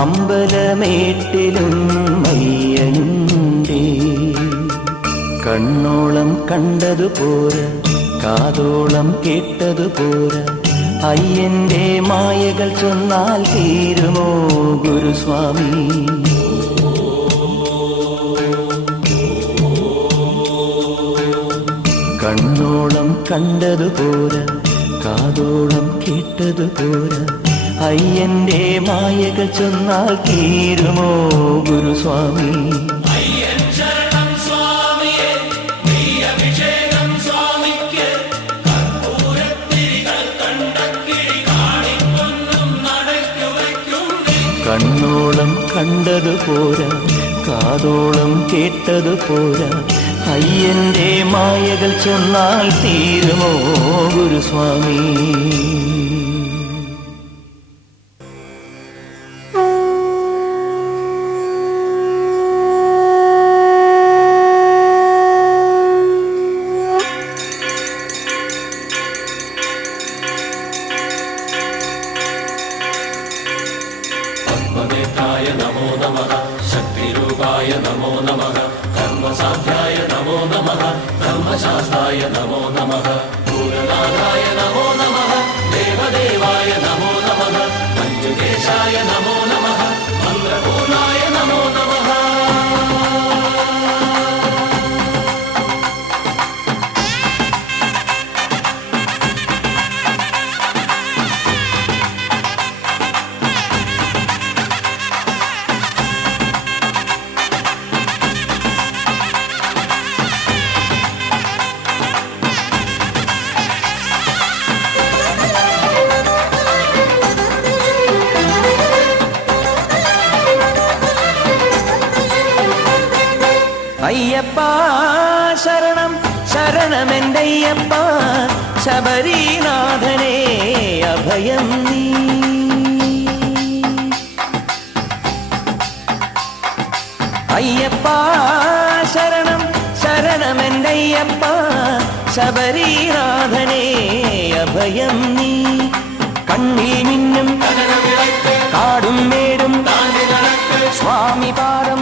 അമ്പലമേട്ടിലും മയ്യനുണ്ടേ. കണ്ണോളം കണ്ടതുപോരാ, കാതോളം കേട്ടതുപോരാ, അയ്യന്റെ മായകൾ ചൊന്നാൽ തീരുമോ ഗുരുസ്വാമി? കണ്ണോളം കണ്ടതുപോരാ, കാതോളം കേട്ടതുപോരാ, അയ്യന്റെ മായകൾ ചൊന്നാൽ തീരുമോ ഗുരുസ്വാമി? കണ്ണോളം കണ്ടതുപോരാ, കാതോളം കേട്ടതുപോരാ, അയ്യന്റെ മായകൾ ചൊന്നാൽ തീരുമോ ഗുരുസ്വാമി? പത്മനേത്രായ നമോ നമഃ, ശക്തിരൂപായ നമോ നമഃ, കർമ്മസാധ്യായ നമോ നമഃ, ധർമ്മശാസ്ത്രായ നമോ നമഃ, ഭൂതനാഥായ നമോ നമഃ, ദേവദേവായ നമോ നമഃ, പഞ്ചകേശായ നമോ നമഃ, മന്ത്രപൂർണായ നമോ നമഃ. അയ്യപ്പ ശരണം ശരണമെന്തയ്യപ്പ, ശബരീനാഥനേ അഭയം നീ. അയ്യപ്പ ശരണം ശരണമെന്തയ്യപ്പ, ശബരീനാഥനേ അഭയം നീ. കണ്ണിൽ മിന്നും കാടും മേടും സ്വാമി പാദം